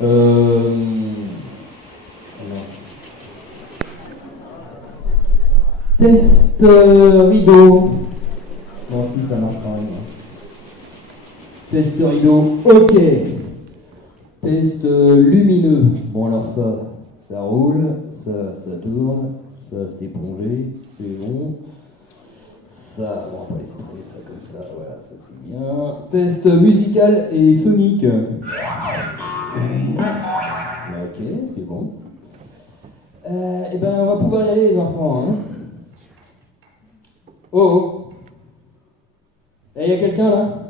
Alors. Test rideau. Bon, si ça marche quand même. Test rideau, ok. Test lumineux. Bon, alors ça roule, ça tourne, ça c'est épongé, c'est bon. Ça, bon, on va laisser travailler ça comme ça, voilà, ça c'est bien. Test musical et sonique. Ok, c'est bon. Eh ben, on va pouvoir y aller, les enfants. Hein. Oh, oh. Il y a quelqu'un là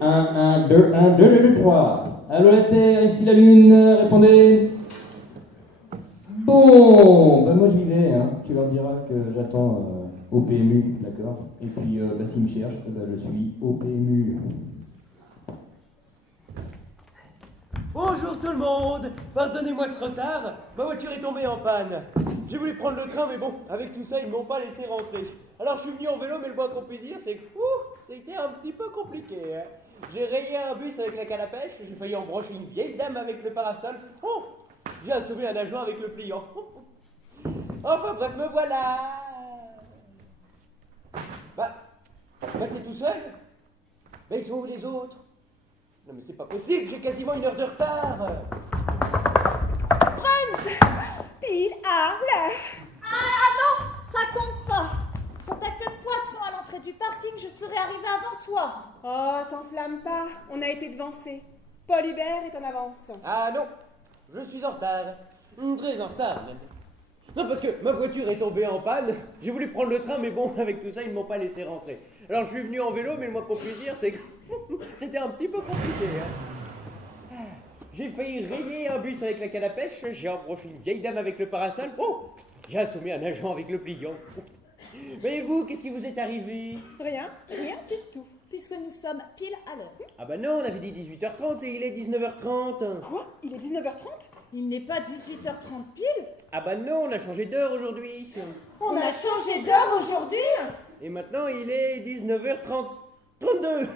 1, 2, 1, 2, 3. Allô la Terre, ici la Lune, répondez. Bon, ben moi j'y vais, hein. Tu leur diras que j'attends au PMU, d'accord. Et puis s'ils me cherchent, ben, je suis au PMU. Bonjour tout le monde. Pardonnez-moi ce retard, ma voiture est tombée en panne. J'ai voulu prendre le train, mais bon, avec tout ça, ils ne m'ont pas laissé rentrer. Alors je suis venu en vélo, mais le moins qu'on puisse dire, c'est que ça a été un petit peu compliqué. Hein. J'ai rayé un bus avec la canne à pêche, j'ai failli embrocher une vieille dame avec le parasol. Oh, j'ai assommé un agent avec le pliant. Enfin bref, me voilà. Bah t'es tout seul? Mais ils sont où les autres? Non mais c'est pas possible, j'ai quasiment 1 heure de retard. Brahms, pile à l'heure. Ah non, ça compte pas. Sans ta queue de poisson à l'entrée du parking, je serais arrivée avant toi. Oh, t'enflamme pas, on a été devancés. Paul Hubert est en avance. Ah non, je suis en retard. Très en retard même. Non parce que ma voiture est tombée en panne, j'ai voulu prendre le train mais bon avec tout ça ils ne m'ont pas laissé rentrer. Alors je suis venu en vélo mais le moins qu'on puisse dire c'est que c'était un petit peu compliqué. Hein. J'ai failli rayer un bus avec la canne à pêche, j'ai embroché une vieille dame avec le parasol, j'ai assommé un agent avec le pliant. Mais vous, qu'est-ce qui vous est arrivé? Rien du tout. Puisque nous sommes pile à l'heure. Ah bah non, on avait dit 18h30 et il est 19h30. Quoi? Il est 19h30? Il n'est pas 18h30 pile. Ah bah non, on a changé d'heure aujourd'hui. On a changé d'heure aujourd'hui. Et maintenant il est 19h32.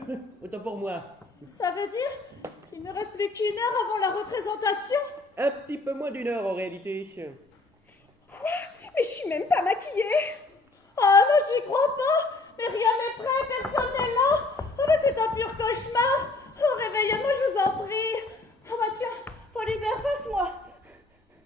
Autant pour moi. Ça veut dire qu'il ne reste plus qu'1 heure avant la représentation. Un petit peu moins d'1 heure en réalité. Quoi? Mais je suis même pas maquillée. Ah non, j'y crois pas. Mais rien n'est prêt, personne n'est là. Oh, mais c'est un pur cauchemar. Oh, réveillez-moi, je vous en prie. Ah bah tiens, Paul Hubert, passe-moi.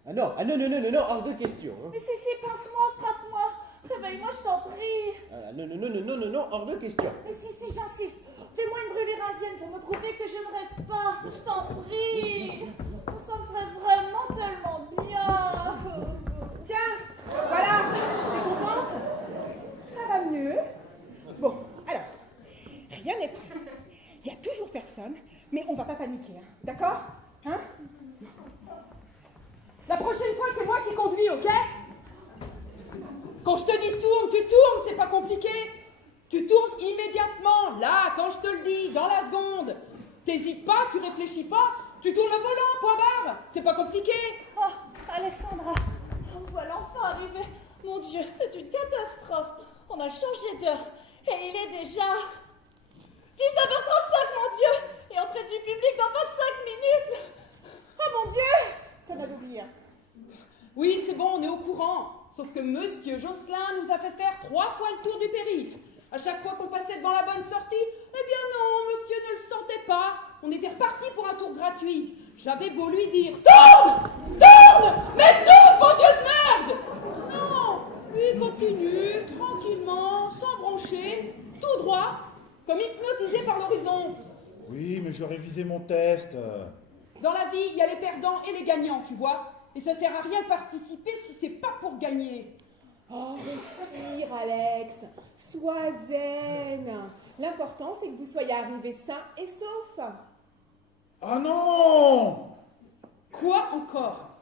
Ah non, hors de question. Hein. Mais si, pince-moi, frappe-moi. Réveille-moi, je t'en prie. Ah, non, hors de question. Mais si, j'insiste. Fais-moi une brûlure indienne pour me prouver que je ne rêve pas. Je t'en prie. Ça me ferait vraiment tellement bien. Tiens, voilà, t'es contente? Ça va mieux? Bon, alors, rien n'est prêt. Il n'y a toujours personne, mais on va pas paniquer, hein, d'accord? Hein? La prochaine fois, c'est moi qui conduis, ok? Quand je te dis tourne, tu tournes, c'est pas compliqué. Tu tournes immédiatement, là, quand je te le dis, dans la seconde. T'hésites pas, tu réfléchis pas, tu tournes le volant, point barre. C'est pas compliqué. Oh, Alexandra, on voit l'enfant arriver. Mon Dieu, c'est une catastrophe. On a changé d'heure et il est déjà 19h35, mon Dieu. Et entrée du public dans 25 minutes. Oh mon Dieu! T'en as d'oublier. Oui, c'est bon, on est au courant. Sauf que Monsieur Josselin nous a fait faire 3 fois le tour du périph'. À chaque fois qu'on passait devant la bonne sortie, eh bien non, monsieur ne le sentait pas. On était reparti pour un tour gratuit. J'avais beau lui dire « Tourne! Tourne! Mais tourne, bon Dieu de merde !» Non, lui continue, tranquillement, sans broncher, tout droit, comme hypnotisé par l'horizon. Oui, mais je révisais mon test. Dans la vie, il y a les perdants et les gagnants, tu vois. Et ça sert à rien de participer si c'est pas pour gagner. Oh, respire, Alex. Sois zen. L'important, c'est que vous soyez arrivés sains et saufs. Ah non! Quoi encore?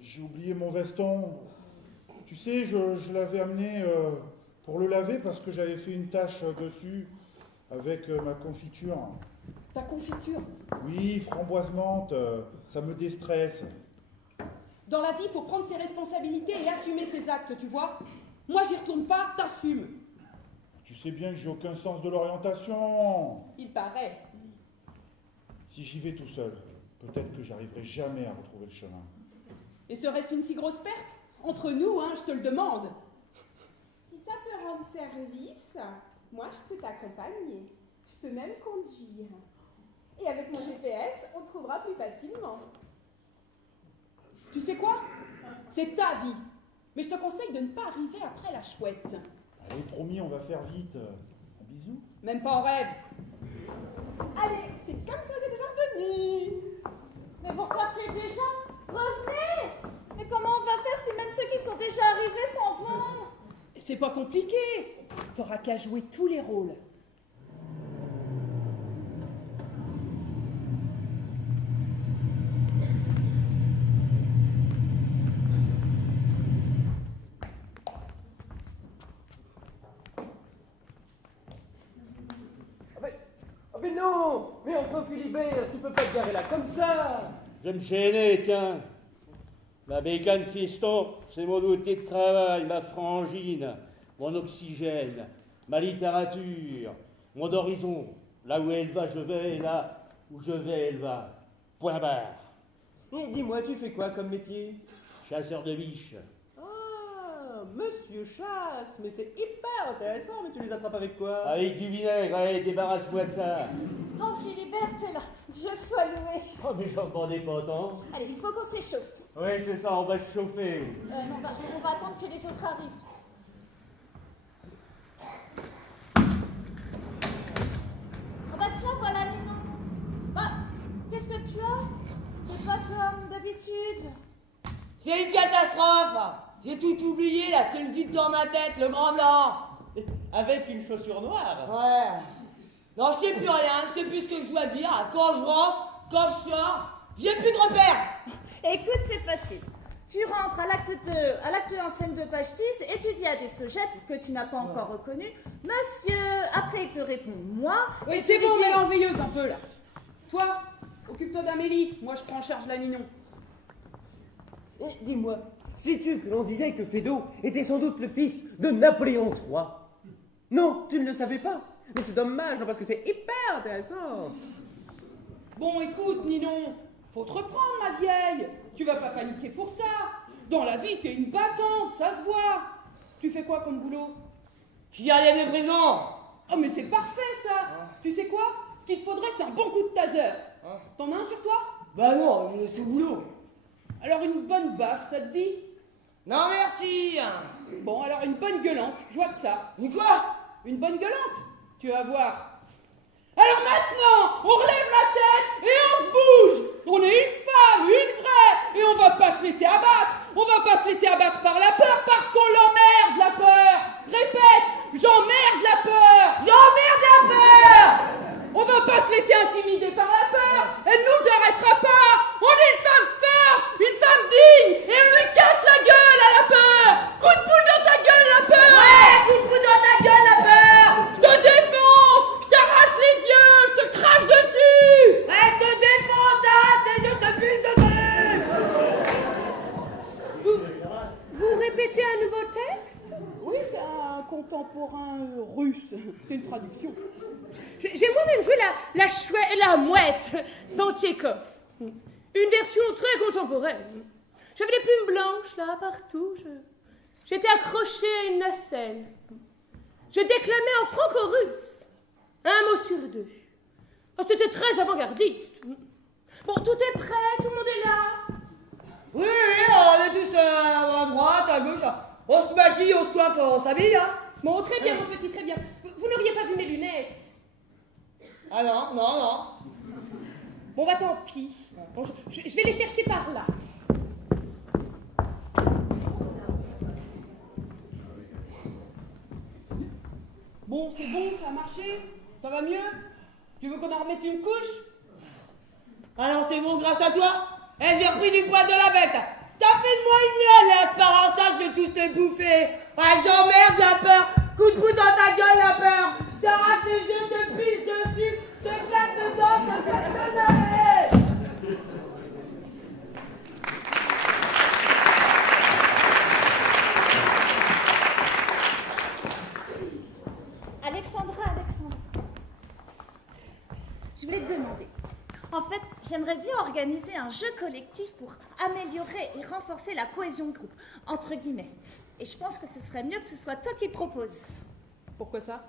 J'ai oublié mon veston. Tu sais, je l'avais amené pour le laver parce que j'avais fait une tache dessus avec ma confiture. Ta confiture? Oui, framboise menthe, ça me déstresse. Dans la vie, il faut prendre ses responsabilités et assumer ses actes, tu vois. Moi, j'y retourne pas, t'assumes. Tu sais bien que j'ai aucun sens de l'orientation. Il paraît. Si j'y vais tout seul, peut-être que j'arriverai jamais à retrouver le chemin. Et serait-ce une si grosse perte? Entre nous, hein, je te le demande. Si ça peut rendre service, moi je peux t'accompagner. Je peux même conduire. Et avec mon GPS, on trouvera plus facilement. Tu sais quoi? C'est ta vie. Mais je te conseille de ne pas arriver après la chouette. Allez, promis, on va faire vite. Un bisou. Même pas en rêve. Allez, c'est comme si on était déjà revenus. Mais vous partez déjà? Revenez! Mais comment on va faire si même ceux qui sont déjà arrivés s'en vont? C'est pas compliqué. T'auras qu'à jouer tous les rôles. Mais non! Mais enfin, Philibert, tu peux pas te garer là comme ça! Je me gênais, tiens. Ma bécane fiston, c'est mon outil de travail, ma frangine, mon oxygène, ma littérature, mon horizon. Là où elle va, je vais, et là où je vais, elle va. Point barre. Et dis-moi, tu fais quoi comme métier? Chasseur de biches. Ah, Monsieur Chasse, mais c'est hyper intéressant, mais tu les attrapes avec quoi? Avec du vinaigre, allez, débarrasse-moi de ça. Oh, Philibert, t'es là. Dieu soit loué. Oh, mais j'en bandais pas tant. Allez, il faut qu'on s'échauffe. Oui, c'est ça, on va se chauffer. On va attendre que les autres arrivent. Oh bah tiens, voilà Ninon. Bah, qu'est-ce que tu as? T'es pas comme d'habitude. C'est une catastrophe. J'ai tout oublié, là, c'est le vide dans ma tête, le grand blanc. Avec une chaussure noire? Ouais. Non, je sais plus rien, je sais plus ce que je dois dire. Quand je rentre, quand je sors, j'ai plus de repères. Écoute, c'est facile. Tu rentres à l'acte 2, à l'acte 1, scène de page 6, et tu dis à des sujettes que tu n'as pas encore reconnus, monsieur, après il te répond moi. Oui, c'est bon, mais l'enveilleuse un peu là. Toi, occupe-toi d'Amélie. Moi, je prends en charge la Ninon. Et dis-moi, sais-tu que l'on disait que Fédo était sans doute le fils de Napoléon III? Non, tu ne le savais pas. Mais c'est dommage, non, parce que c'est hyper intéressant. Bon, écoute, Ninon, faut te reprendre, ma vieille. Tu vas pas paniquer pour ça. Dans la vie, t'es une battante, ça se voit. Tu fais quoi comme boulot? Je suis gardien de prison. Oh, mais c'est parfait, ça. Tu sais quoi? Ce qu'il te faudrait, c'est un bon coup de taser. T'en as un sur toi? Bah non, c'est boulot. Alors, une bonne baffe, ça te dit? Non, merci. Bon, alors, une bonne gueulante, je vois que ça. Mais quoi? Une bonne gueulante, tu vas voir. Alors maintenant, on relève la tête et on se bouge. On est une femme, une vraie, et on va pas se laisser abattre. On va pas se laisser abattre par la peur parce qu'on l'emmerde, la peur. Répète, j'emmerde la peur. J'emmerde la peur. On va pas se laisser intimider par la peur. Elle nous arrêtera pas. On est une femme forte, une femme digne, et on lui casse la gueule à la peur. Coup de boule dans ta gueule, la peur. Ouais, coup de boule dans ta gueule, la peur. Je te défonce, je t'arrache les yeux, je te crache dessus. Ouais, je te défends, tes yeux te puissent dessus. Vous répétez un nouveau texte? Oui, c'est un contemporain russe. C'est une traduction. J'ai moi-même joué la mouette dans Tchekhov. Une version très contemporaine. J'avais les plumes blanches là partout. J'étais accrochée à une nacelle. Je déclamais en franco-russe. Un mot sur deux. Oh, c'était très avant-gardiste. Bon, tout est prêt, tout le monde est là. Oui, on est tous à droite, à gauche. On se maquille, on se coiffe, on s'habille, hein. Bon, très bien, mon petit, très bien. Vous n'auriez pas vu mes lunettes? Ah non, non, non. Bon, bah tant pis. Bon, je vais les chercher par là. Bon, c'est bon, ça a marché? Ça va mieux? Tu veux qu'on en remette une couche? Alors c'est bon, grâce à toi. J'ai repris du poil de la bête. T'as fait de moi une mienne, et à ce parentage, je vais tous te bouffer. Ah, j'emmerde la peur. Coup de bout dans ta gueule, la peur. Je t'arrache les yeux, te pisse dessus, te claque dedans, te claque dedans. Alexandra. Je voulais te demander. En fait, j'aimerais bien organiser organiser un jeu collectif pour améliorer et renforcer la cohésion de groupe, entre guillemets. Et je pense que ce serait mieux que ce soit toi qui proposes. Pourquoi ça?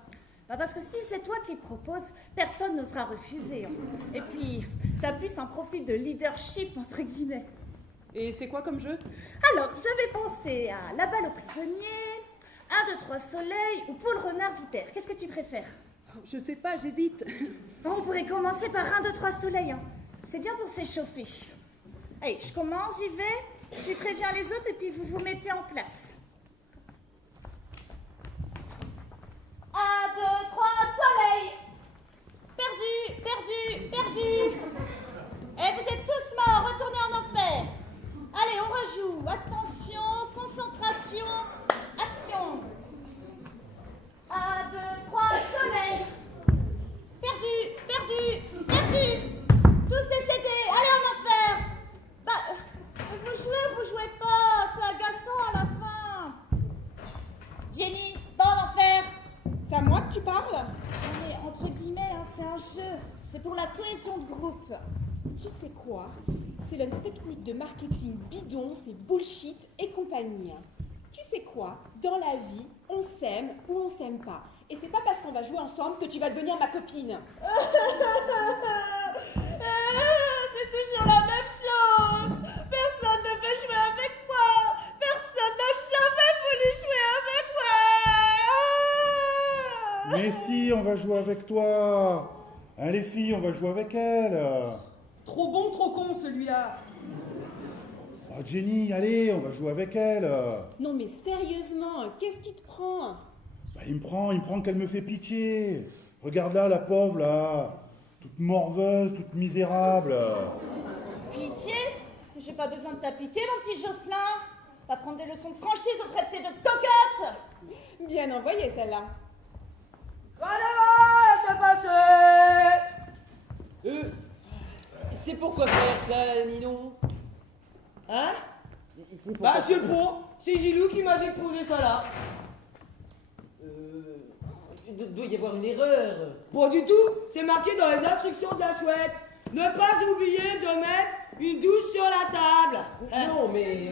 Parce que si c'est toi qui proposes, personne n'osera refuser. Et puis, t'as plus un profil de leadership, entre guillemets. Et c'est quoi comme jeu? Alors, j'avais pensé à la balle aux prisonniers, 1, 2, 3 soleil ou poule renard vipère. Qu'est-ce que tu préfères? Je sais pas, j'hésite. On pourrait commencer par 1, 2, 3 soleil. C'est bien pour s'échauffer. Allez, je commence, j'y vais. Je préviens les autres et puis vous vous mettez en place. 1, 2, 3 soleil. Perdu, perdu, perdu. Et vous êtes tous morts, retournez en enfer. Allez, on rejoue. Attention, concentration, action. 1, 2, 3 soleil. Perdu, perdu, perdu. Tous décédés, allez en enfer. Vous jouez pas, c'est agaçant à la fin. Jenny, va en enfer. C'est à moi que tu parles? Mais entre guillemets, c'est un jeu, c'est pour la cohésion de groupe. Tu sais quoi? C'est la technique de marketing bidon, c'est bullshit et compagnie. Tu sais quoi? Dans la vie, on s'aime ou on s'aime pas. Et c'est pas parce qu'on va jouer ensemble que tu vas devenir ma copine. C'est toujours la même chose. Personne ne veut jouer avec moi. Personne n'a jamais voulu jouer avec moi. Mais si, on va jouer avec toi. Hein, les filles, on va jouer avec elle. Trop bon, trop con celui-là. Oh, Jenny, allez, on va jouer avec elle. Non mais sérieusement, qu'est-ce qui te prend? Bah, il me prend qu'elle me fait pitié. Regarde là, la pauvre, là. Toute morveuse, toute misérable. Pitié? J'ai pas besoin de ta pitié, mon petit Jocelyn. Va prendre des leçons de franchise auprès de tes deux cocottes. Bien envoyé celle-là. Allez, va, laissez passer. C'est pourquoi faire ça, Ninon? Hein? C'est pourquoi Bah, je sais faire- pas. C'est Gilou qui m'avait posé ça là. Il doit y avoir une erreur. Pas du tout. C'est marqué dans les instructions de la chouette. Ne pas oublier de mettre une douche sur la table. Non, mais...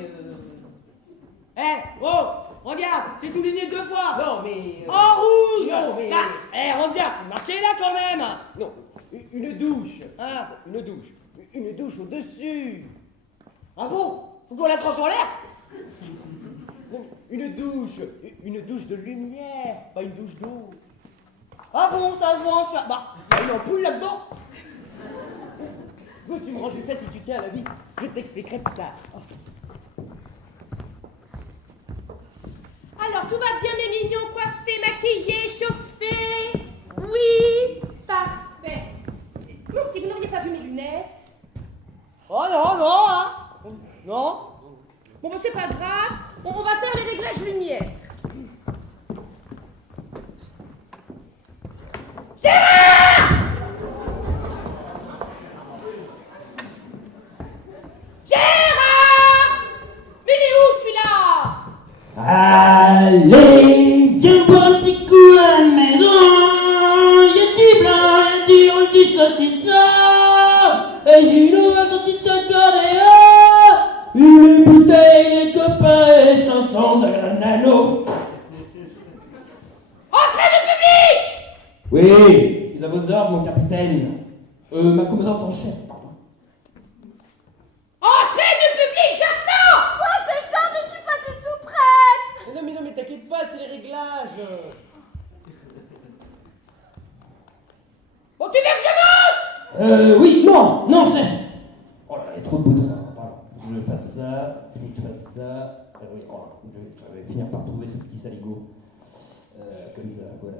Oh, regarde, c'est souligné 2 fois. Non, mais... En rouge. Non, mais... Regarde, c'est marqué là quand même. Non, une douche. Hein? Une douche. Une douche au-dessus. Ah bon? Faut qu'on la tranche en l'air? Non, une douche de lumière, pas une douche d'eau. Ah bon, ça se branche. Bah, y a une ampoule là-dedans. Veux-tu me ranger ça si tu tiens à la vie? Je t'expliquerai plus tard. Alors, tout va bien, mes mignons, coiffés, maquillés, chauffés? Oui, parfait. Mon petit, vous n'auriez pas vu mes lunettes? Oh non, hein. Non. Bon, c'est pas grave, on va faire les réglages lumière. Gérard! Mais il est où celui-là? Allez, viens boire un petit coup à la maison. Y'a du blanc, y'a du rouge, du saucisson. Et Gilou a son petit accordéon. Une bouteille, les copains et chansons de nano. Entrée de public! Oui, à vos ordres, mon capitaine. Ma commandante en chef, pardon. Entrée de public, j'attends! Ouais, c'est ça, mais je suis pas du tout prête. Non, mais t'inquiète pas, c'est les réglages. Bon, tu veux que je monte? Oui, non, chef. Oh là, il y a trop de boutons. Pardon. Je fasse ça, c'est que je fasse ça. Oui, oh, je vais finir par trouver ce petit saligo. Comme ça, voilà.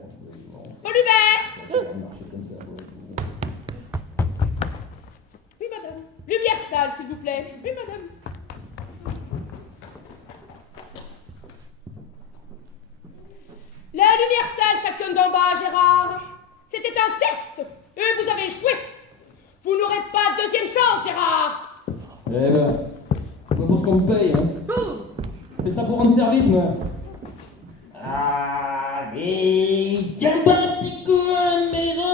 Bon, Paul Hubert! ça va marcher comme ça. Ouais. Oui, madame. Lumière sale, s'il vous plaît. Oui, madame. La lumière sale s'actionne d'en bas, Gérard. C'était un test et vous avez échoué. Vous n'aurez pas de deuxième chance, Gérard. Eh ben, moi pour ce qu'on me paye, hein. Ouh. Fais ça pour rendre service, moi. Allez, viens boire un petit coup à la maison.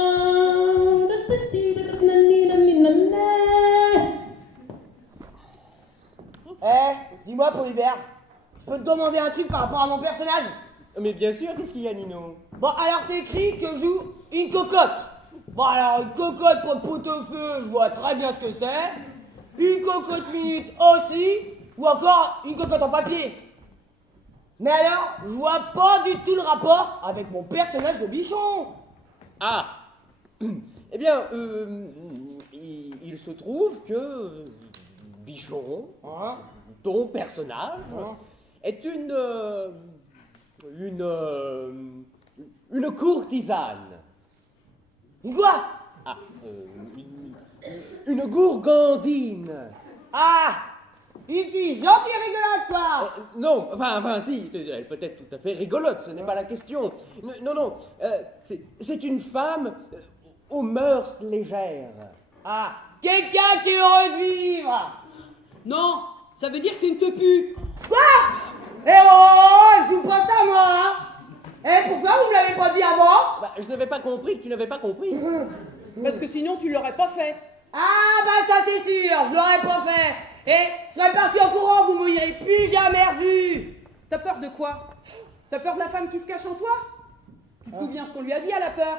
Dis-moi, Polybert, je peux te demander un truc par rapport à mon personnage? Mais bien sûr, qu'est-ce qu'il y a, Nino? Bon, alors c'est écrit que je joue une cocotte. Bon, alors une cocotte pour le pot-au-feu, je vois très bien ce que c'est. Une cocotte minute aussi, ou encore une cocotte en papier. Mais alors, je vois pas du tout le rapport avec mon personnage de bichon. Ah. Eh bien, il se trouve que Bichon, Hein? ton personnage, Hein? est une courtisane. Quoi? Ah, une gourgandine. Ah, une fille gentille et rigolote, quoi. Non, enfin, si, elle peut être tout à fait rigolote, ce n'est pas la question. Non, c'est une femme aux mœurs légères. Ah, quelqu'un qui est heureux de vivre. Non, ça veut dire que c'est une tepu. Quoi? Eh oh, je vous pas ça, moi, hein. Eh, pourquoi vous me l'avez pas dit avant? Bah, je n'avais pas compris que tu n'avais pas compris. Parce que sinon, tu l'aurais pas fait. Ah, bah ça c'est sûr, je l'aurais pas fait. Et je serais parti en courant, vous m'auriez plus jamais revu. T'as peur de quoi? T'as peur de la femme qui se cache en toi? Tu te souviens ce qu'on lui a dit à la peur?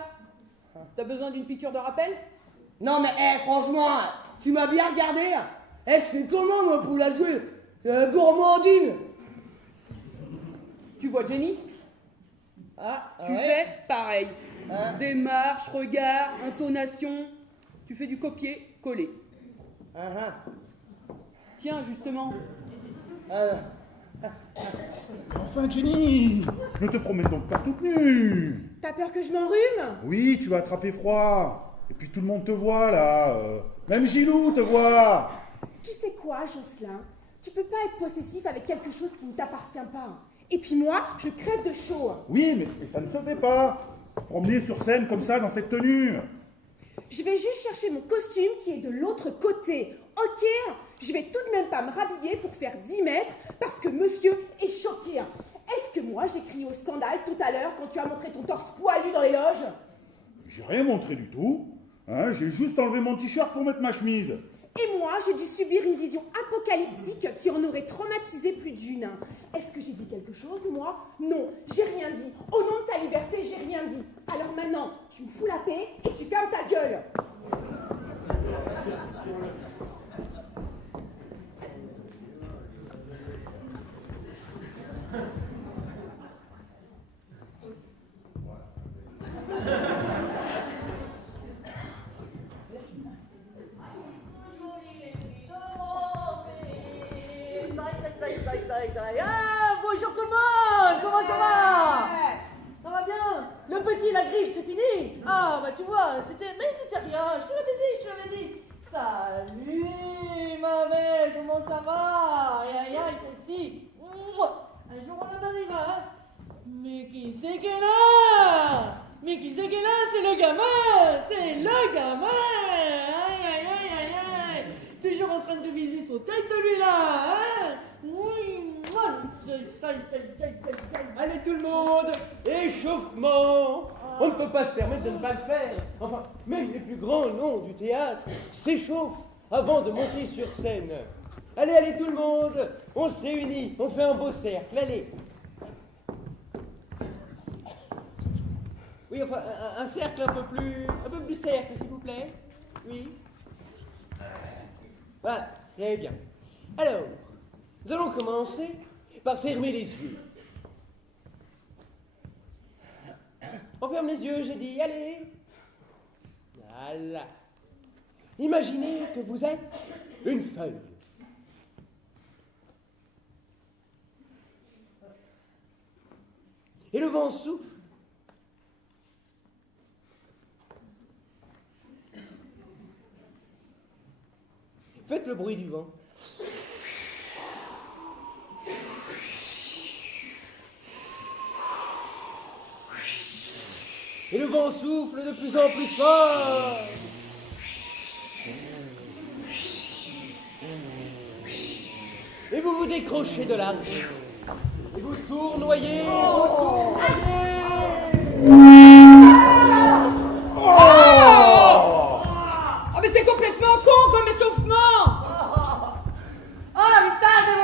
T'as besoin d'une piqûre de rappel? Non mais, franchement, tu m'as bien regardé. Je fais comment, moi, pour la jouer gourmandine? Tu vois Jenny? Tu ouais. fais pareil. Hein? Démarche, regard, intonation. Tu fais du copier-coller. Tiens, justement. Enfin, Jenny, ne te promène donc pas toute nue. T'as peur que je m'enrhume? Oui, tu vas attraper froid. Et puis tout le monde te voit, là. Même Gilou te voit. Tu sais quoi, Jocelyn? Tu peux pas être possessif avec quelque chose qui ne t'appartient pas. Et puis moi, je crève de chaud. Oui, mais ça ne se fait pas. Promener sur scène comme ça, dans cette tenue. Je vais juste chercher mon costume qui est de l'autre côté. Ok? Je vais tout de même pas me rhabiller pour faire 10 mètres parce que monsieur est choqué. Est-ce que moi j'ai crié au scandale tout à l'heure quand tu as montré ton torse poilu dans les loges? J'ai rien montré du tout. Hein, j'ai juste enlevé mon t-shirt pour mettre ma chemise. Et moi, j'ai dû subir une vision apocalyptique qui en aurait traumatisé plus d'une. Est-ce que j'ai dit quelque chose, moi? Non, j'ai rien dit. Au nom de ta liberté, j'ai rien dit. Alors maintenant, tu me fous la paix et tu fermes ta gueule. Ah, bonjour tout le monde. Comment ça va? Ça va bien? Le petit, la grippe, c'est fini? Ah, bah tu vois, c'était rien, je te l'avais dit. Salut, ma belle, comment ça va? Aïe, c'est si. Un jour, on en arrive, hein? Mais qui c'est qu'elle a? C'est le gamin! Aïe. Toujours en train de viser son taille, celui-là, hein? Oui, Allez tout le monde, échauffement. On ne peut pas se permettre de ne pas le faire. Enfin, même les plus grands noms du théâtre s'échauffent avant de monter sur scène. Allez tout le monde, on se réunit, on fait un beau cercle, allez. Oui, enfin, un cercle un peu plus cercle, s'il vous plaît. Oui. Voilà, très bien. Alors, nous allons commencer par fermer les yeux. On ferme les yeux, j'ai dit, allez. Voilà. Imaginez que vous êtes une feuille. Et le vent souffle. Faites le bruit du vent. Et le vent souffle de plus en plus fort. Et vous vous décrochez de l'arche. Et vous tournoyez, Ah, mais c'est complètement con comme échauffement! Ah, putain, c'est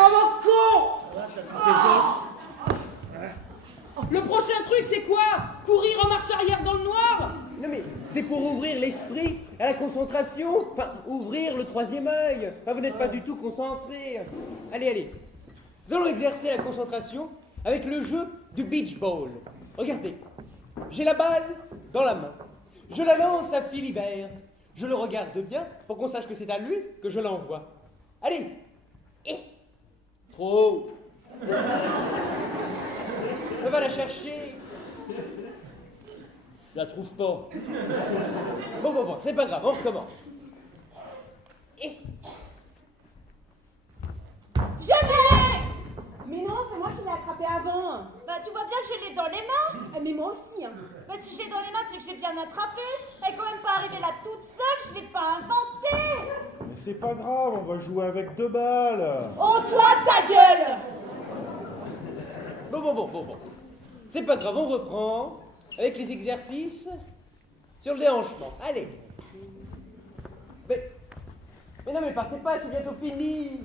pour ouvrir l'esprit à la concentration. Enfin, ouvrir le troisième œil. Enfin, vous n'êtes pas du tout concentré. Allez. Nous allons exercer la concentration avec le jeu du beach ball. Regardez. J'ai la balle dans la main. Je la lance à Philibert. Je le regarde bien pour qu'on sache que c'est à lui que je l'envoie. Allez. Trop. On va la chercher. Je la trouve pas. Bon, c'est pas grave, on recommence. Je l'ai! Mais non, c'est moi qui l'ai attrapé avant. Bah, tu vois bien que je l'ai dans les mains. Mais moi aussi, hein. Bah, si je l'ai dans les mains, c'est que je l'ai bien attrapé. Elle est quand même pas arrivée là toute seule, je l'ai pas inventée. Mais c'est pas grave, on va jouer avec 2 balles. Oh, toi, ta gueule! Bon. C'est pas grave, on reprend avec les exercices sur le déhanchement. Allez. Mais non, mais partez pas, c'est bientôt fini.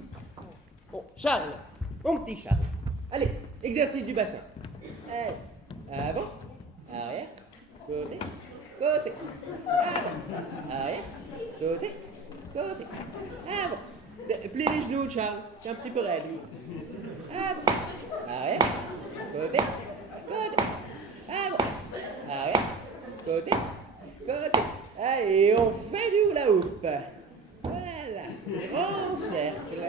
Bon, Charles, mon petit Charles. Allez, exercice du bassin. Allez. Avant, arrière, côté, avant, arrière, côté, avant. Plie les genoux, Charles. J'ai un petit peu raide, lui. Avant, arrière, côté, avant, arrière, côté. Allez, on fait du hula hoop. Voilà, grand cercle.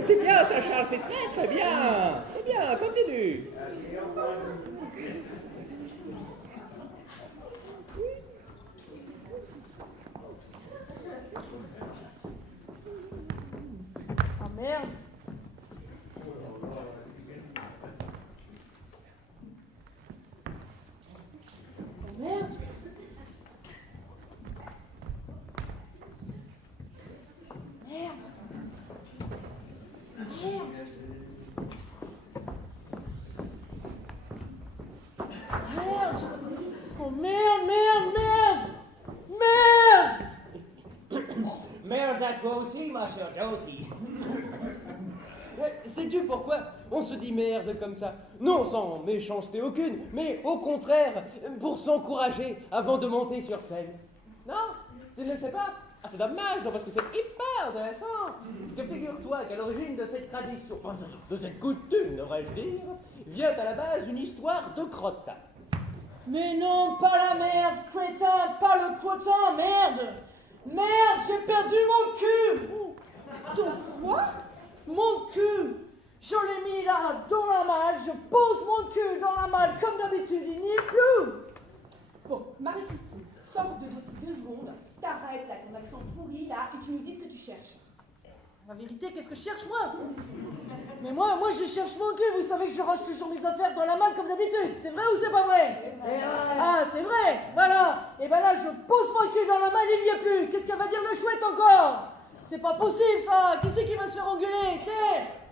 C'est bien ça, Charles, c'est très bien. C'est bien, continue. Ah merde. Merde. Oh merde. Merde à toi aussi, ma chère Dorothy. Sais-tu pourquoi on se dit merde comme ça? Non sans méchanceté aucune, mais au contraire, pour s'encourager avant de monter sur scène. Non, tu ne le sais pas? Ah, c'est dommage, non, parce que c'est hyper intéressant. Parce que figure-toi qu'à l'origine de cette tradition, enfin, de cette coutume, devrais-je dire, vient à la base une histoire de crottin. Mais non, pas la merde, crétin, pas le crottin, merde. Merde, j'ai perdu mon cul. Donc quoi? Mon cul. Je l'ai mis là, dans la malle, je pose mon cul dans la malle comme d'habitude, il n'y est plus. Bon, Marie-Christine, sors de Dorothy 2 secondes. T'arrêtes là, ton accent pourri là, et tu nous dis ce que tu cherches. La vérité, qu'est-ce que je cherche moi? Mais moi je cherche mon cul, vous savez que je range toujours mes affaires dans la malle comme d'habitude. C'est vrai ou c'est pas vrai? Ah, c'est vrai, voilà. Et ben là, je pose mon cul dans la malle, il n'y est plus. Qu'est-ce qu'elle va dire le chouette encore? C'est pas possible ça. Qui c'est qui va se faire engueuler?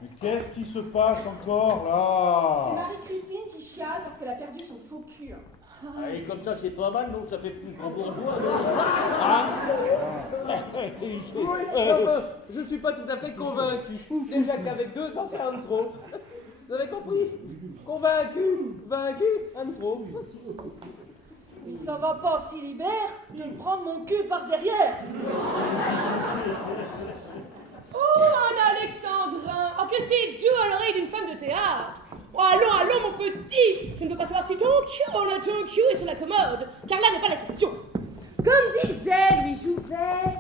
Mais qu'est-ce qui se passe encore C'est là? Marie-Christine qui chiale parce qu'elle a perdu son faux cul. Et comme ça, c'est pas mal, non? Ça fait plus grand bourgeois, non? Hein? Je ne suis pas tout à fait convaincu. Déjà qu'avec 2, ça fait un de trop. Vous avez compris? Convaincu, vaincu, un de trop. Mais ça va pas, Philibert, de prendre mon cul par derrière. Oh, un alexandrin! Oh, que c'est doux à l'oreille d'une femme de théâtre! Oh, allons, mon petit! Je ne veux pas savoir si ton cul est sur la commode, car là n'est pas la question. Comme disait Louis Jouvet,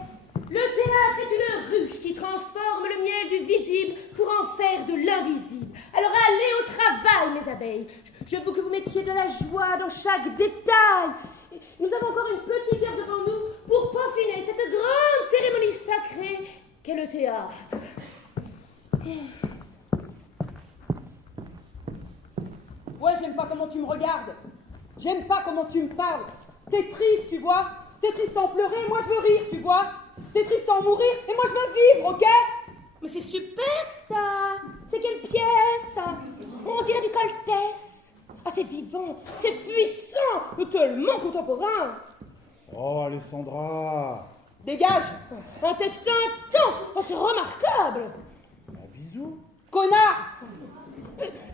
le théâtre est une ruche qui transforme le miel du visible pour en faire de l'invisible. Alors allez au travail, mes abeilles. Je veux que vous mettiez de la joie dans chaque détail. Nous avons encore une petite heure devant nous pour peaufiner cette grande cérémonie sacrée qu'est le théâtre. Ouais, j'aime pas comment tu me regardes. J'aime pas comment tu me parles. T'es triste, tu vois. T'es triste en pleurer, moi je veux rire, tu vois. T'es triste en mourir, et moi je veux vivre, ok? Mais c'est super ça! C'est quelle pièce? On dirait du Coltès. Ah, c'est vivant, c'est puissant, tellement contemporain. Oh, Alessandra. Dégage! Un texte intense, oh, c'est remarquable. Un bisou. Connard!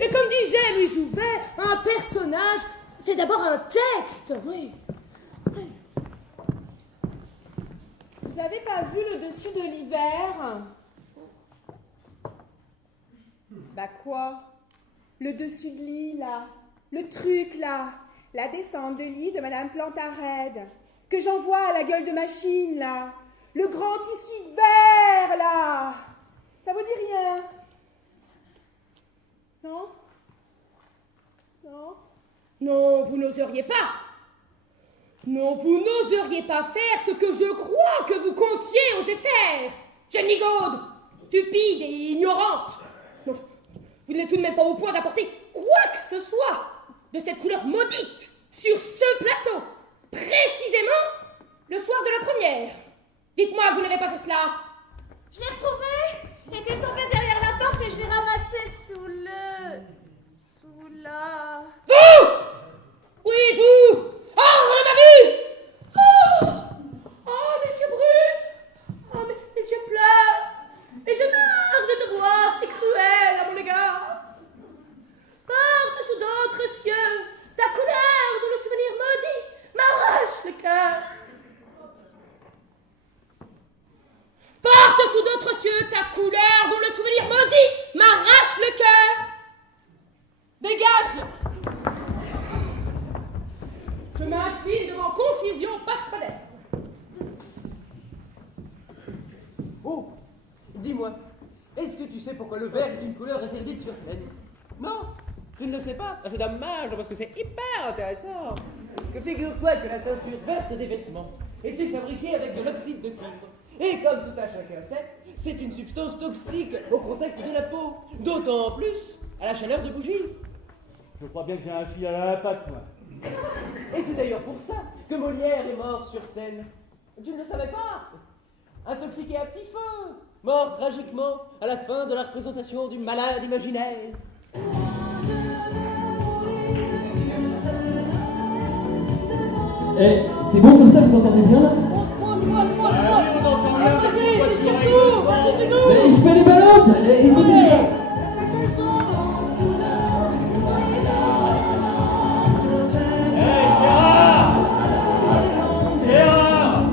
Et comme disait Louis Jouvet, un personnage, c'est d'abord un texte, oui. Vous avez pas vu le dessus de l'hiver? Bah quoi? Le dessus de lit, là. Le truc, là. La descente de lit de Madame Plantarède. Que j'envoie à la gueule de machine, là. Le grand tissu vert, là. Ça vous dit rien? Non? Non? Non, vous n'oseriez pas. Non, vous n'oseriez pas faire ce que je crois que vous comptiez oser faire. Jeanne Ligaude, stupide et ignorante. Non, vous n'êtes tout de même pas au point d'apporter quoi que ce soit de cette couleur maudite sur ce plateau, précisément le soir de la première. Dites-moi que vous n'avez pas fait cela. Je l'ai retrouvé. Il était tombé derrière la porte et je l'ai ramassé sous la... Vous! Oui, vous! Oh, on m'a vu! Oh, mes yeux brûlent! Oh, mes yeux pleurent! Et je meurs de te voir si cruel à mon égard! Porte sous d'autres cieux ta couleur dont le souvenir maudit m'arrache le cœur! Porte sous d'autres cieux ta couleur dont le souvenir maudit m'arrache le cœur! Dégage! Je m'incline devant concision passe-palais. Oh, dis-moi, est-ce que tu sais pourquoi le vert est une couleur interdite sur scène? Non, tu ne le sais pas. Ah, c'est dommage, parce que c'est hyper intéressant. Parce que figure-toi que la teinture verte des vêtements était fabriquée avec de l'oxyde de cuivre. Et comme tout à chacun sait, c'est une substance toxique au contact de la peau. D'autant plus à la chaleur de bougie. Je crois bien que j'ai un fil à la patte, moi. Et c'est d'ailleurs pour ça que Molière est mort sur scène. Tu ne le savais pas? Intoxiqué à petit feu, mort tragiquement à la fin de la représentation du malade imaginaire. Eh, c'est bon comme ça, vous entendez bien là? Vas-y, déchire-tout, vas-y, chez nous. Mais je fais les balances, écoutez ça. Gérard!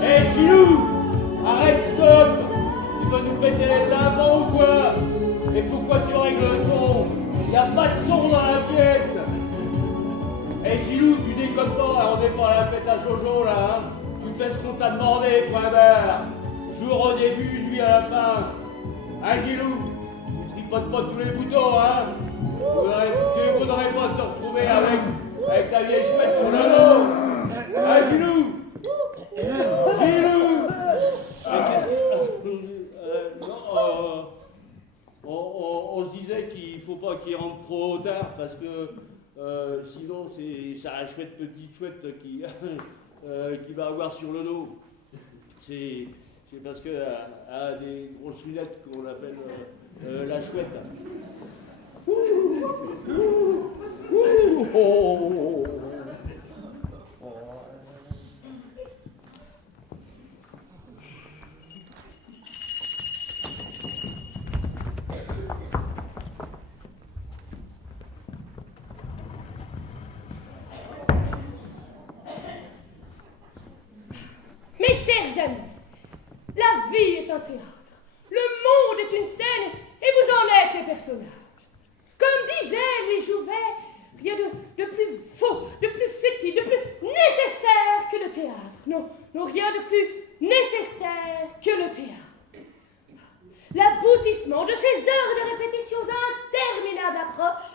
Hé, Gilou! Arrête, stop! Tu vas nous péter les tympans ou quoi? Et pourquoi tu règles le son? Y a pas de son dans la pièce! Hé, Gilou, tu déconnes pas, on n'est pas à la fête à Jojo, là, hein? Tu fais ce qu'on t'a demandé, point barre! Jour au début, nuit à la fin! Hein, Gilou? Tu tripotes pas tous les boutons, hein? Tu voudrais pas te retrouver avec ta vieille chouette sur le dos! Ah, Gilou! Gilou! Non, on se disait qu'il faut pas qu'il rentre trop tard parce que sinon c'est la chouette petite chouette qui va avoir sur le dos. C'est parce qu'elle a des grosses lunettes qu'on appelle la chouette. Mes chers amis, la vie est un théâtre, le monde est une scène et vous en êtes les personnages. Comme disait Louis Jouvet, rien de plus faux, de plus futile, de plus nécessaire que le théâtre. Non, rien de plus nécessaire que le théâtre. L'aboutissement de ces heures de répétitions interminables approche,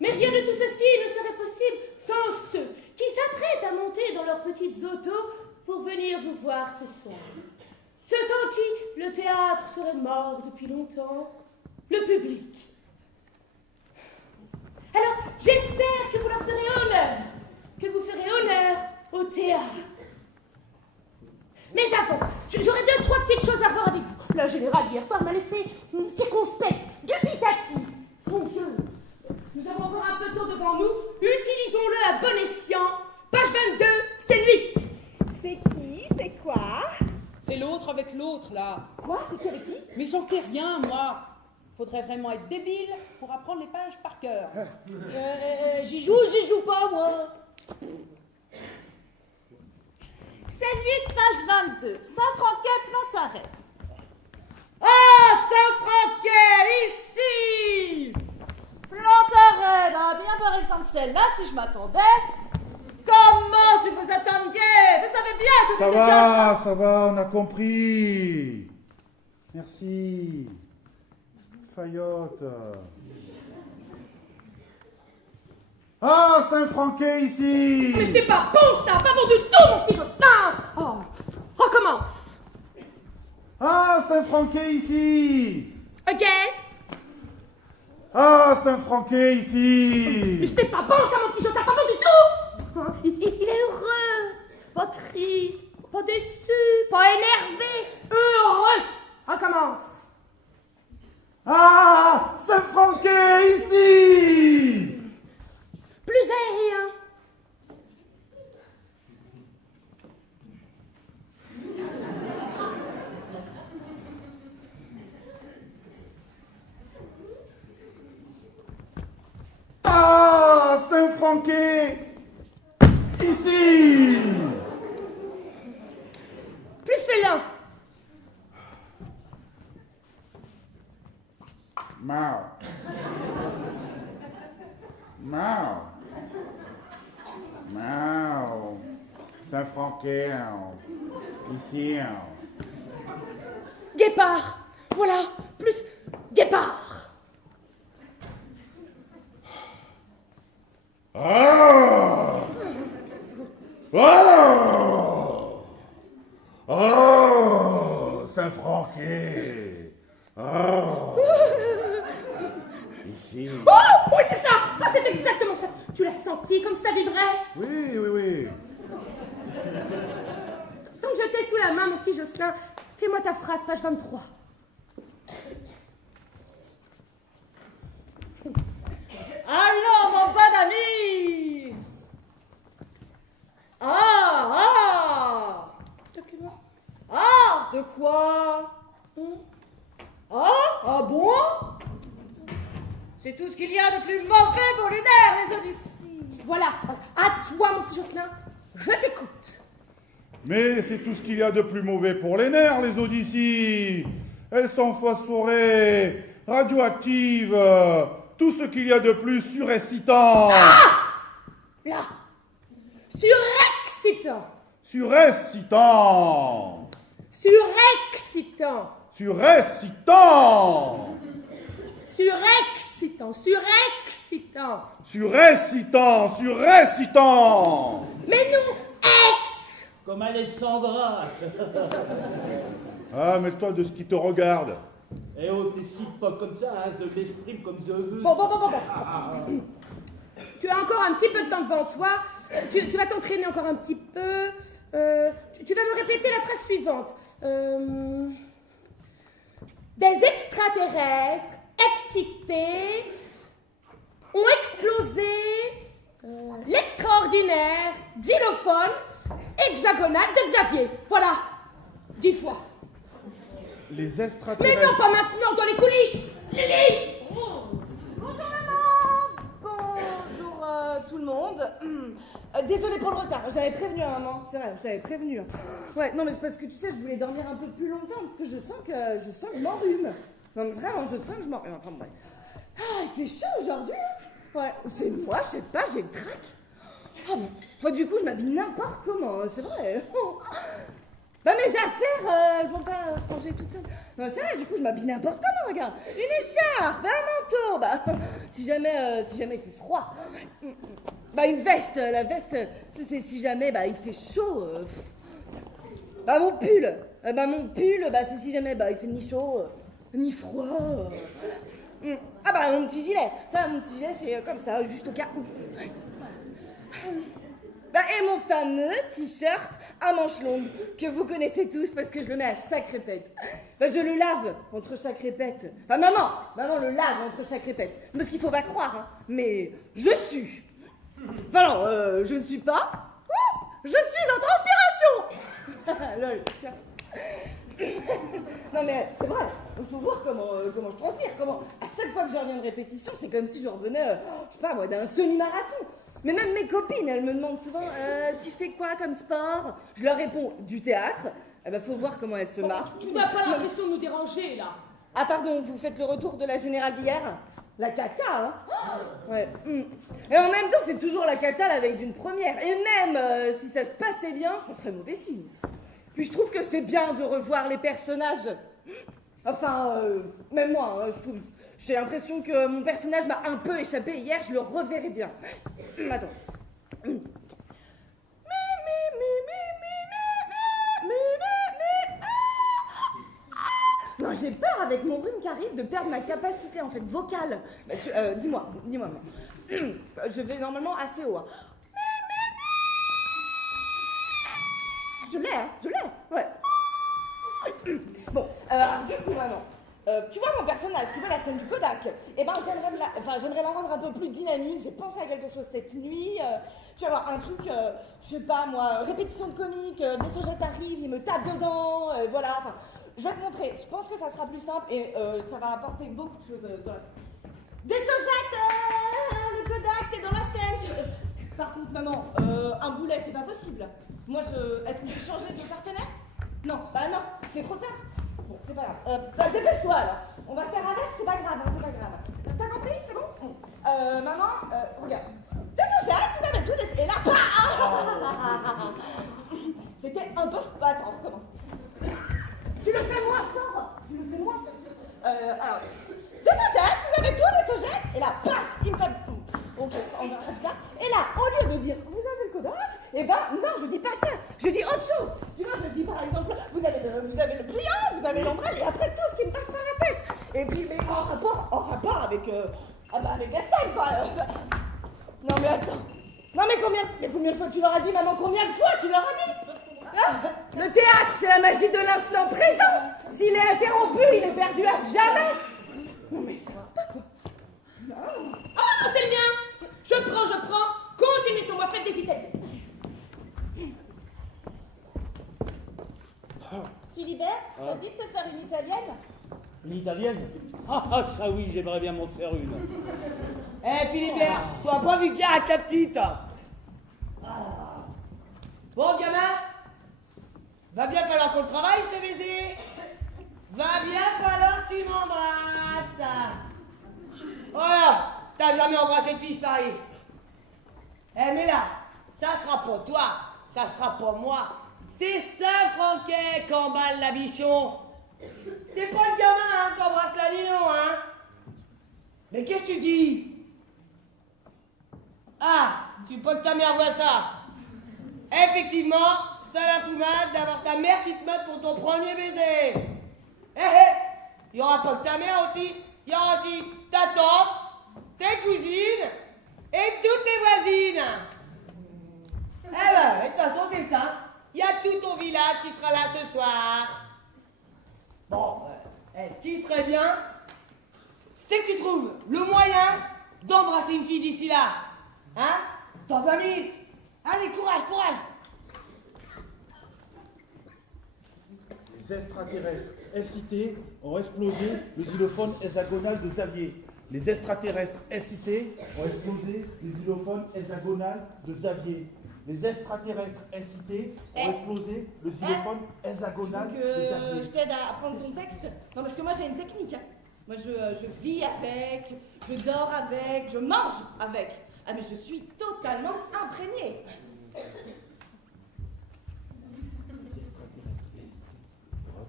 mais rien de tout ceci ne serait possible sans ceux qui s'apprêtent à monter dans leurs petites autos pour venir vous voir ce soir. Ceux sans qui le théâtre serait mort depuis longtemps, le public. Alors, j'espère que vous leur ferez honneur, que vous ferez honneur au théâtre. Mais avant, j'aurais 2-3 petites choses à voir avec vous. Le général hier soir m'a laissé circonspect, dubitatif, songeuse. Nous avons encore un peu de temps devant nous, utilisons-le à bon escient. Page 22, c'est 8. C'est qui? C'est quoi? C'est l'autre avec l'autre, là. Quoi? C'est qui avec qui? Mais j'en sais rien, moi. Faudrait vraiment être débile pour apprendre les pages par cœur. J'y joue pas, moi. Scène 8, page 22. Saint-Franquet, Plantaret. Ah, Saint-Franquet, ici! Plantaret, ah, bien par exemple celle-là, si je m'attendais. Comment si vous attendiez? Vous savez bien que Ça vous va, ça va, on a compris. Merci. Fayotte. Ah, Saint-Franquet ici! Mais c'était pas bon ça, pas bon du tout, mon petit Jocelyn. Oh, recommence. Ah, Saint-Franquet ici! Again. Ah, Saint-Franquet ici! Mais c'était pas bon ça, mon petit Jocelyn, pas bon du tout. Hein, il est heureux, pas triste, pas déçu, pas énervé, heureux. Recommence. Ah, Saint-Franquet ici! Plus aérien. Ah, Saint-Franquet ici! Plus félin. Mao. Mao. Mao. Saint-Franquet, ici. Guépard. Voilà, plus guépard. Ah! Oh! Oh! Saint-Franquet! Oh! Ici. Oh, oui, c'est ça. Ah, c'est exactement ça. Tu l'as senti comme ça vibrait? Oui, oui, oui. Tant que je t'ai sous la main, mon petit Jocelyn, fais-moi ta phrase, page 23. Allons, mon bon ami! Ah! Ah! De quoi? Ah bon? C'est tout ce qu'il y a de plus mauvais pour les nerfs, les Odyssées. Voilà, à toi, mon petit Jocelyn, je t'écoute. Mais c'est tout ce qu'il y a de plus mauvais pour les nerfs, les Odyssées. Elles sont phosphorées, radioactives, tout ce qu'il y a de plus surexcitant. Ah! Là, surexcitant. Surexcitant. Surexcitant. Surexcitant. Surexcitant, surexcitant. Surexcitant, surexcitant. Mais non, ex. Comme Alessandra. Ah, mets-toi de ce qui te regarde. Eh oh, t'hésites pas comme ça, hein, je m'exprime comme je veux. Bon. Tu as encore un petit peu de temps devant toi. Tu vas t'entraîner encore un petit peu. Tu vas me répéter la phrase suivante. Des extraterrestres excités ont explosé l'extraordinaire xylophone hexagonal de Xavier. Voilà, 10 fois. Les Mais extraterrestres. non, pas maintenant, dans les coulisses. Lilith. Bonjour maman! Bonjour tout le monde. Désolée pour le retard, j'avais prévenu à maman, c'est vrai, j'avais prévenu. Ouais, non mais c'est parce que tu sais, je voulais dormir un peu plus longtemps parce que je sens que je m'enrhume. Non mais vraiment, je sens que je m'enrhume. Enfin bref. Ah, il fait chaud aujourd'hui. Hein. Ouais, c'est moi, je sais pas, j'ai le trac. Ah bon, moi du coup, je m'habille n'importe comment, c'est vrai. Bah mes affaires, elles vont pas se ranger toutes seules. Non, c'est vrai, du coup, je m'habille n'importe comment, regarde. Une écharpe, un manteau, bah, si jamais il fait froid. Bah une veste, la veste, c'est si jamais, bah il fait chaud. Bah mon pull, c'est si jamais, bah il fait ni chaud, ni froid. Ah bah mon petit gilet, c'est comme ça, juste au cas où. Bah, et mon fameux t-shirt à manches longues, que vous connaissez tous parce que je le mets à chaque répète. Bah, je le lave entre chaque répète. Enfin, maman le lave entre chaque répète. Parce qu'il faut pas croire, hein, mais je sue. Enfin non, je ne suis pas. Je suis en transpiration. Lol. Non mais c'est vrai. faut voir comment je transpire, à chaque fois que je reviens de répétition, c'est comme si je revenais, je sais pas moi, d'un semi-marathon. Mais même mes copines, elles me demandent souvent, tu fais quoi comme sport? Je leur réponds, du théâtre. Eh ben, faut voir comment elles se marrent. Tu n'as pas l'impression de nous déranger, là? Ah pardon, vous faites le retour de la générale d'hier? La cata, hein? Ouais. Et en même temps, c'est toujours la cata la veille d'une première. Et même si ça se passait bien, ça serait mauvais signe. Puis je trouve que c'est bien de revoir les personnages. Enfin, même moi, hein, j'ai l'impression que mon personnage m'a un peu échappé hier, je le reverrai bien. Attends. Non, j'ai peur avec mon rhume qui arrive de perdre ma capacité en fait vocale. Dis-moi. Je vais normalement assez haut. Hein. Je l'ai, ouais. Bon, du coup, maman, tu vois mon personnage, tu vois la scène du Kodak. Eh ben, j'aimerais la rendre un peu plus dynamique. J'ai pensé à quelque chose cette nuit. Tu vas voir un truc, je sais pas moi, répétition de comique, des sojettes arrivent, ils me tapent dedans, voilà. Enfin, je vais te montrer. Je pense que ça sera plus simple et ça va apporter beaucoup de choses dans la... Des sojettes, le Kodak, t'es dans la scène. Par contre, maman, un boulet, c'est pas possible. Moi, est-ce qu'on peut changer de partenaire? Non, bah non, c'est trop tard. Bon, c'est pas grave. Dépêche-toi alors. On va faire avec, c'est pas grave, hein, c'est pas grave. T'as compris? C'est bon? Maman, regarde. Des sojettes, vous avez tout des... Et là, c'était un peu... Attends, on recommence. Tu le fais moins fort. Alors, des sojettes, vous avez tout des sojettes. Et là, paf, il me tape. Ok, on verra ça plus tard. Et là, au lieu de dire, vous avez le Kodak, eh ben, non, je dis pas ça. Je dis autre chose. Tu vois, je dis par exemple, vous avez le pliant, vous avez l'ombrelle, et après tout ce qui me passe par la tête. Et puis, mais en rapport avec, avec la scène, quoi. Non, mais attends. Non, mais combien de fois tu leur as dit, maman? Combien de fois tu leur as dit? Ah, le théâtre, c'est la magie de l'instant présent. S'il est interrompu, il est perdu à jamais. Non, mais ça va pas, quoi. Non. Oh non, c'est le mien! Je prends. Continuez sur moi, faites des italiens. Philibert, ça te dit de te faire une italienne? Une italienne? Ah, ça oui, j'aimerais bien m'en faire une. Philibert, sois pas vulgaire avec la petite. Bon, gamin, va bien falloir qu'on travaille, ce baiser. Va bien falloir que tu m'embrasses. Voilà, t'as jamais embrassé de fille pareil. Mais là, ça sera pas toi, ça sera pas moi. C'est ça, Franquet, qu'emballe la bichon. C'est pas le gamin, hein, qu'embrasse la Lino, hein. Mais qu'est-ce que tu dis? Ah, tu veux pas que ta mère voie ça? Effectivement, ça la fout mal d'avoir sa mère qui te mate pour ton premier baiser. Il y aura pas que ta mère aussi, il y aura aussi ta tante, tes cousines et toutes tes voisines. De toute façon, c'est ça. Il y a tout ton village qui sera là ce soir. Bon, ce qui serait bien, c'est que tu trouves le moyen d'embrasser une fille d'ici là. Hein? Dans 20 minutes. Allez, courage. Les extraterrestres incités ont explosé le xylophone hexagonal de Xavier. Les extraterrestres incités ont explosé le xylophone hexagonal de Xavier. Les extraterrestres incités ont explosé le xylophone hexagonal de Xavier. Je t'aide à apprendre ton texte? Non, parce que moi j'ai une technique. Hein. Moi je vis avec, je dors avec, je mange avec. Ah mais je suis totalement imprégnée.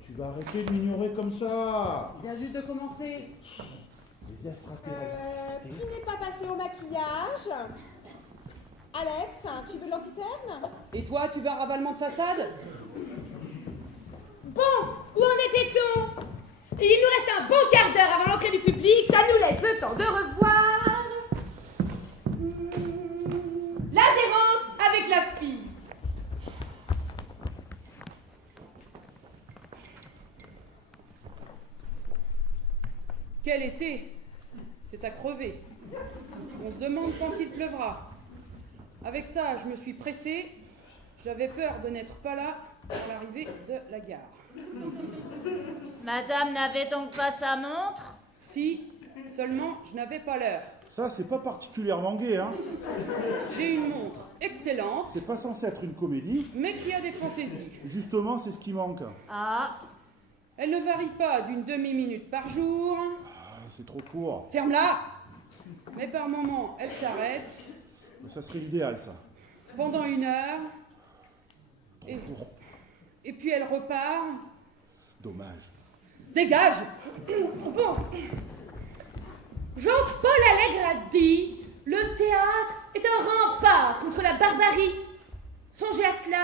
Tu vas arrêter de m'ignorer comme ça. Il vient juste de commencer. Les extraterrestres Qui n'est pas passé au maquillage? Alex, tu veux l'anticerne? Et toi, tu veux un ravalement de façade? Bon, où en était-on? Il nous reste un bon quart d'heure avant l'entrée du public, ça nous laisse le temps de revoir la gérante avec la fille. Quel été? C'est à crever. On se demande quand il pleuvra. Avec ça, je me suis pressée. J'avais peur de n'être pas là à l'arrivée de la gare. Madame n'avait donc pas sa montre? Si, seulement je n'avais pas l'heure. Ça, c'est pas particulièrement gai, hein. J'ai une montre excellente, C'est pas censé être une comédie. mais qui a des fantaisies. Justement, c'est ce qui manque. Ah, Elle ne varie pas d'une demi-minute par jour. Ah, c'est trop court. Ferme-la! Mais par moments, elle s'arrête Ça serait l'idéal, ça. pendant 1 heure, Trop court. et puis elle repart. Dommage. Dégage! Bon. Jean-Paul Allègre a dit « Le théâtre est un rempart contre la barbarie. » Songez à cela.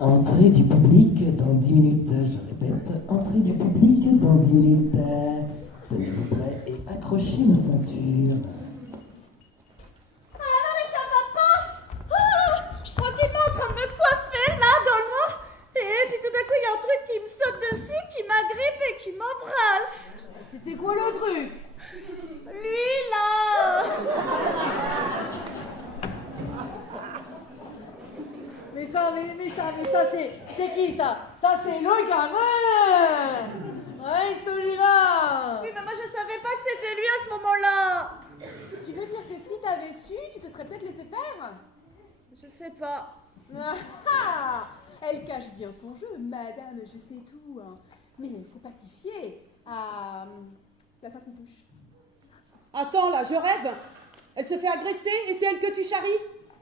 Entrée du public dans 10 minutes, je répète, entrée du public dans 10 minutes. Tenez-vous prêts et accrochez vos ceintures. ah non mais ça va pas. Ah, je suis tranquillement en train de me coiffer là dans le noir. Et puis tout d'un coup il y a un truc qui me saute dessus, qui m'agrippe et qui m'embrasse. C'était quoi le truc? Lui là. Mais ça, c'est qui ça? Ça, c'est le gamin! Ouais, celui-là! Oui mais moi je savais pas que c'était lui à ce moment-là. Tu veux dire que si t'avais su, tu te serais peut-être laissé faire? Je sais pas. Ah, ah, elle cache bien son jeu, madame, je sais tout. Hein. Mais il faut pacifier. Ah, la Sainte-Touche. Attends là, je rêve! Elle se fait agresser et c'est elle que tu charries?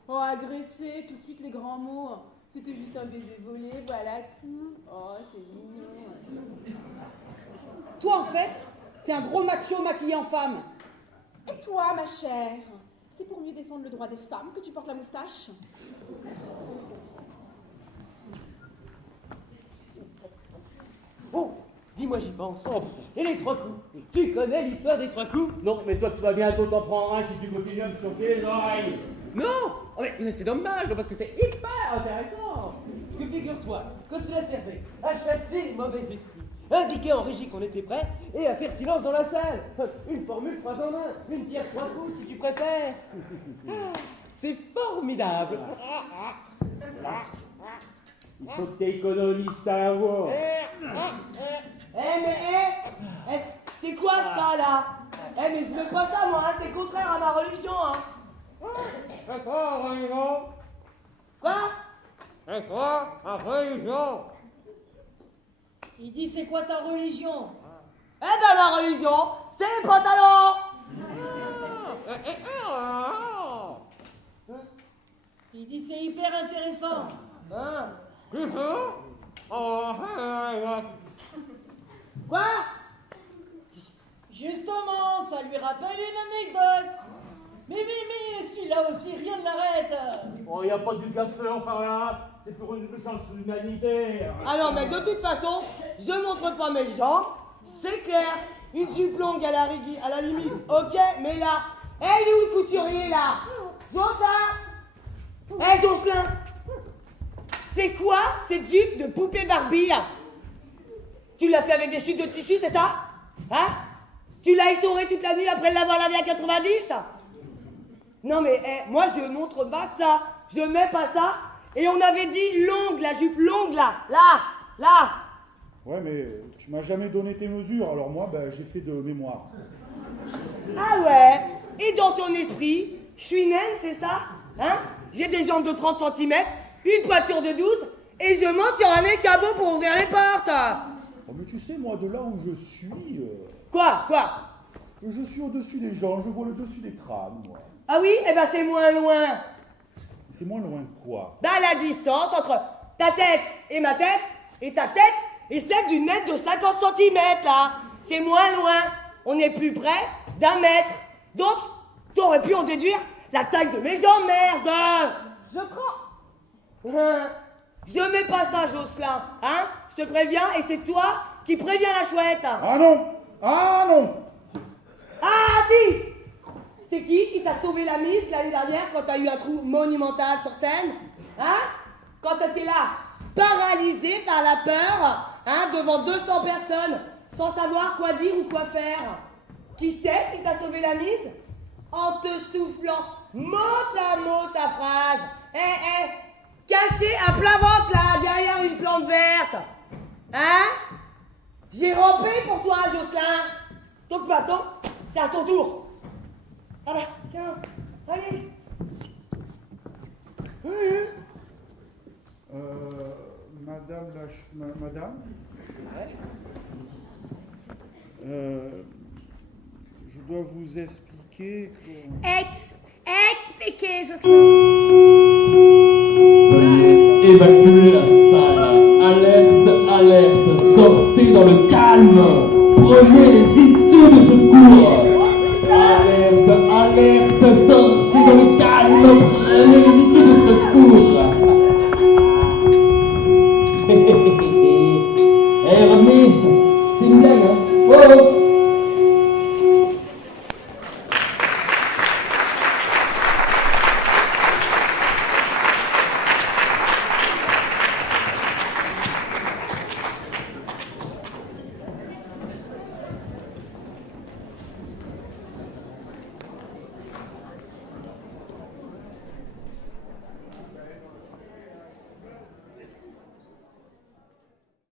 Oh, agresser, tout de suite les grands mots. C'était juste un baiser volé, voilà tout. Oh, c'est mignon. Toi en fait, t'es un gros macho maquillé en femme. Et toi, ma chère? C'est pour mieux défendre le droit des femmes que tu portes la moustache? Oh, dis-moi, j'y pense. Et les 3 coups? Tu connais l'histoire des 3 coups? Non, mais toi, tu vas bientôt t'en prendre un si tu continues à me chauffer les oreilles. Non! Oh, mais c'est dommage, parce que c'est hyper intéressant! Parce que figure-toi que cela servait à chasser les mauvais esprits, indiquer en régie qu'on était prêt et à faire silence dans la salle. Une formule 3 en 1, une pierre 3 coups si tu préfères. C'est formidable! Il faut que t'aies économiste à la voix. C'est quoi ça là? Mais je veux pas ça moi, hein, c'est contraire à ma religion, hein. C'est quoi, religion? Quoi? C'est quoi, la religion? Il dit c'est quoi ta religion? Eh ben ma religion, c'est les pantalons. Il dit c'est hyper intéressant. Hein? Oh, Quoi? Justement, ça lui rappelle une anecdote. Mais celui-là aussi, rien ne l'arrête. oh, y a pas du gaffeur par là. C'est pour une chance humanitaire. Ah non, mais de toute façon, je montre pas mes jambes, c'est clair. Une jupe longue à la limite, ok, mais là, il est où le couturier là? Jocelyn! Jocelyn! C'est quoi cette jupe de poupée Barbie là? Tu l'as fait avec des chutes de tissu, c'est ça? Hein? Tu l'as essorée toute la nuit après l'avoir lavé à 90? Non mais, moi je montre pas ça, je mets pas ça. Et on avait dit longue, la jupe longue là, là. Ouais, mais tu m'as jamais donné tes mesures, alors moi, j'ai fait de mémoire. Ah ouais? Et dans ton esprit, je suis naine, c'est ça? Hein? J'ai des jambes de 30 cm, une poiture de 12, et je monte sur un écabeau pour ouvrir les portes. Oh, mais tu sais, moi, de là où je suis... Quoi? Je suis au-dessus des gens, je vois le dessus des crânes, moi. Ah oui? Eh ben c'est moins loin. C'est moins loin que quoi? La distance entre ta tête et ma tête, et ta tête et celle d'une mètre de 50 cm, là. C'est moins loin. On est plus près d'1 mètre. Donc, t'aurais pu en déduire la taille de mes jambes, merde. Je prends. Je mets pas ça, Jocelyn. Hein? Je te préviens, et c'est toi qui préviens la chouette. Ah non! Ah si! C'est qui t'a sauvé la mise l'année dernière quand t'as eu un trou monumental sur scène? Hein? Quand t'étais là, paralysé par la peur, hein, devant 200 personnes, sans savoir quoi dire ou quoi faire. Qui c'est qui t'a sauvé la mise? En te soufflant mot à mot ta phrase. Quel caché à plat ventre là, derrière une plante verte. Hein? J'ai rampé pour toi, Jocelyn. Donc pas attends, c'est à ton tour. Ah bah, tiens, allez. Madame Ouais. Je dois vous expliquer que... Expliquez, Jocelyn. Veuillez évacuer la salle. Alerte, alerte. Sortez dans le calme. Prenez les